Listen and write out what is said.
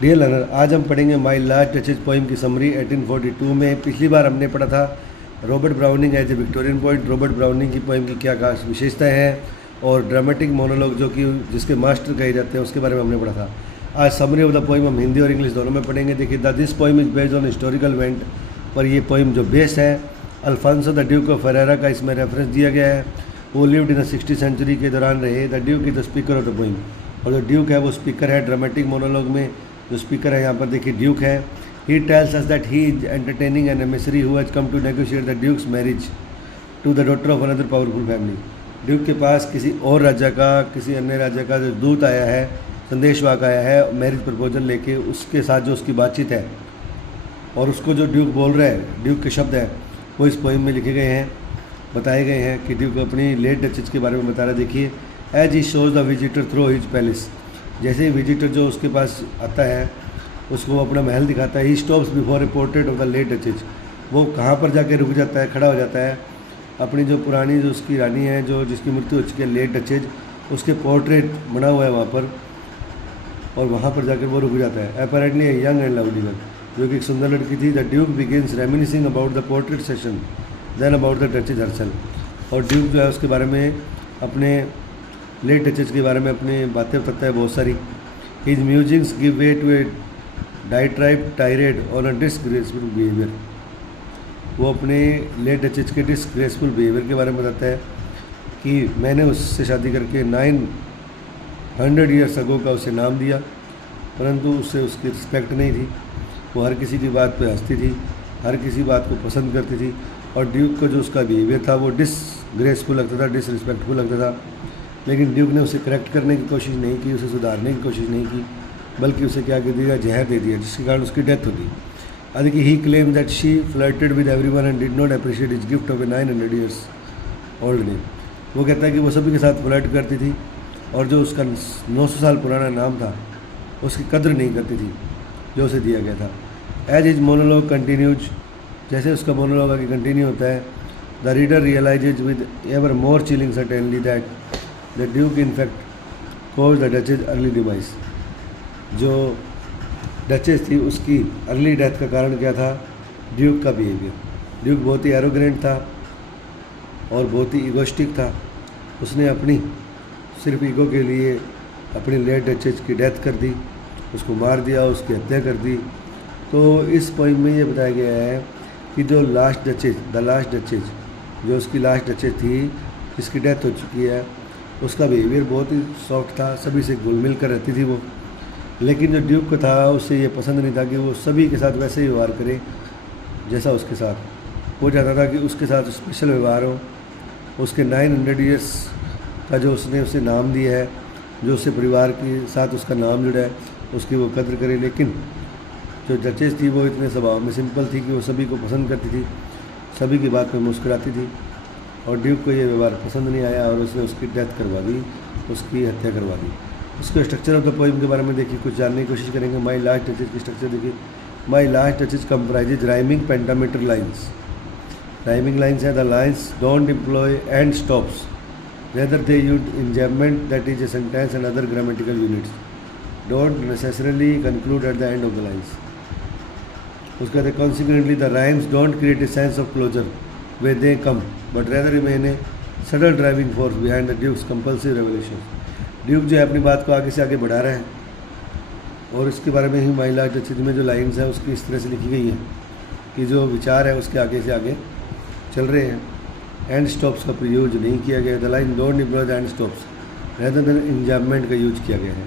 Dear learner, आज हम पढ़ेंगे माई लास्ट डचेज पोइम की समरी 1842 में। पिछली बार हमने पढ़ा था Robert Browning as a Victorian poet. Robert Browning की पोइम की क्या खास विशेषताएं हैं और ड्रामेटिक मोनोलॉग जो कि जिसके मास्टर कहे जाते हैं उसके बारे में हमने पढ़ा था। आज समरी ऑफ द पोइम हम हिंदी और इंग्लिश दोनों में पढ़ेंगे। देखिए, this poem is based on historical event पर ये पोइम जो बेस है Alfonso de Duke of Ferreira का इसमें रेफरेंस दिया गया है। वो लिव्ड इन 60th सेंचुरी के दौरान रहे। The Duke is the speaker of the poem और जो ड्यूक है वो स्पीकर है ड्रामेटिक मोनोलॉग में। जो स्पीकर है यहाँ पर देखिए ड्यूक है। He tells us that he is entertaining an emissary who has come to negotiate the duke's marriage to the daughter of another powerful family. Duke के पास किसी और राजा का, किसी अन्य राजा का जो दूत आया है, संदेशवाहक आया है मैरिज प्रपोजल लेके, उसके साथ जो उसकी बातचीत है और उसको जो ड्यूक बोल रहा है, ड्यूक के शब्द हैं वो इस पोइम में लिखे गए हैं, बताए गए हैं कि ड्यूक अपनी लेट डचेज के बारे में बता रहा है। देखिए, as he shows the visitor through his palace, जैसे ही विजिटर जो उसके पास आता है उसको वो अपना महल दिखाता है। He stops before a portrait of the late duchess, वो कहाँ पर जाके रुक जाता है, खड़ा हो जाता है अपनी जो पुरानी जो उसकी रानी है, जो जिसकी मृत्यु हो चुकी है, लेट डचेज, उसके पोर्ट्रेट बना हुआ है वहाँ पर और वहाँ पर जाकर वो रुक जाता है। Apparently a young and lovely girl, जो कि एक सुंदर लड़की थी। The duke begins reminiscing about the portrait session then about the duchess herself, और ड्यूक जो है उसके बारे में, अपने लेट डचेज के बारे में अपनी बातें बताता है बहुत सारी। His musings give way to a diatribe tirade on a disgraceful behaviour, वो अपने लेट डचेज के डिसग्रेसफुल बिहेवियर के बारे में बताता है कि मैंने उससे शादी करके 900 ईयर्स अगो का उसे नाम दिया, परंतु उससे उसकी रिस्पेक्ट नहीं थी। वो हर किसी की बात पे हंसती थी, हर किसी बात को पसंद करती थी, और ड्यूक का जो उसका बिहेवियर था वो डिसग्रेसफुल लगता था, डिसरिस्पेक्टफुल लगता था। लेकिन ड्यूक ने उसे करेक्ट करने की कोशिश नहीं की, उसे सुधारने की कोशिश नहीं की, बल्कि उसे क्या कर दिया, जहर दे दिया, जिसके कारण उसकी डेथ हो गई। देखिए, he claim that she flirted with everyone and did not appreciate his gift of a 900 years old name. वो कहता है कि वो सभी के साथ फ्लर्ट करती थी और जो उसका 900 साल पुराना नाम था उसकी कद्र नहीं करती थी जो उसे दिया गया था। एज इज मोनोलॉग कंटिन्यूज, जैसे उसका मोनोलॉग आगे कंटिन्यू होता है, the reader realises with ever more chilling certainly that the duke in fact cause the duchess early demise. जो डचेज थी उसकी अर्ली डेथ का कारण क्या था, ड्यूक का बिहेवियर। ड्यूक बहुत ही एरोगेंट था और बहुत ही इगोस्टिक था। उसने अपनी सिर्फ ईगो के लिए अपनी लेट डचेज की डेथ कर दी, उसको मार दिया, उसकी हत्या कर दी। तो इस पोइम में ये बताया गया है कि जो last duchess, the last duchess, जो उसकी लास्ट डचेज थी जिसकी डेथ हो चुकी है, उसका बिहेवियर बहुत ही सॉफ्ट था, सभी से घुल मिल कर रहती थी वो। लेकिन जो ड्यूक को था उससे ये पसंद नहीं था कि वो सभी के साथ वैसे ही व्यवहार करे जैसा उसके साथ। वो चाहता था कि उसके साथ स्पेशल व्यवहार हो। उसके 900 ईयर्स का जो उसने उसे नाम दिया है, जो उससे परिवार के साथ उसका नाम जुड़ा है, उसकी वो कद्र करे। लेकिन जो डचेज थी वो इतने स्वभाव में सिंपल थी कि वो सभी को पसंद करती थी, सभी की बात पर मुस्कुराती थी, और ड्यूक को ये व्यवहार पसंद नहीं आया और उसने उसकी डेथ करवा दी, उसकी हत्या करवा दी। उसके स्ट्रक्चर ऑफ द पोइम के बारे में देखिए, कुछ जानने की कोशिश करेंगे। माई लास्ट डचेज की स्ट्रक्चर देखिए। My last duchess comprises rhyming pentameter lines. Rhyming lines है, the lines don't employ end stops, rather they use enjambment that is a sentence and other grammatical units, don't necessarily conclude at the end of the lines. उसके बाद consequently the rhymes don't create a sense of closure way they come but rather remain a subtle driving force behind the dukes compulsive revolution. Duke जो है अपनी बात को आगे से आगे बढ़ा रहा है, और इसके बारे में ही माई लास्ट डचेज में जो लाइन्स है उसकी इस तरह से लिखी गई है कि जो विचार है उसके आगे से आगे चल रहे हैं। एंड स्टॉप्स का प्रयोग नहीं किया गया। The line don't employ the end stops rather than enjambment का यूज किया गया है।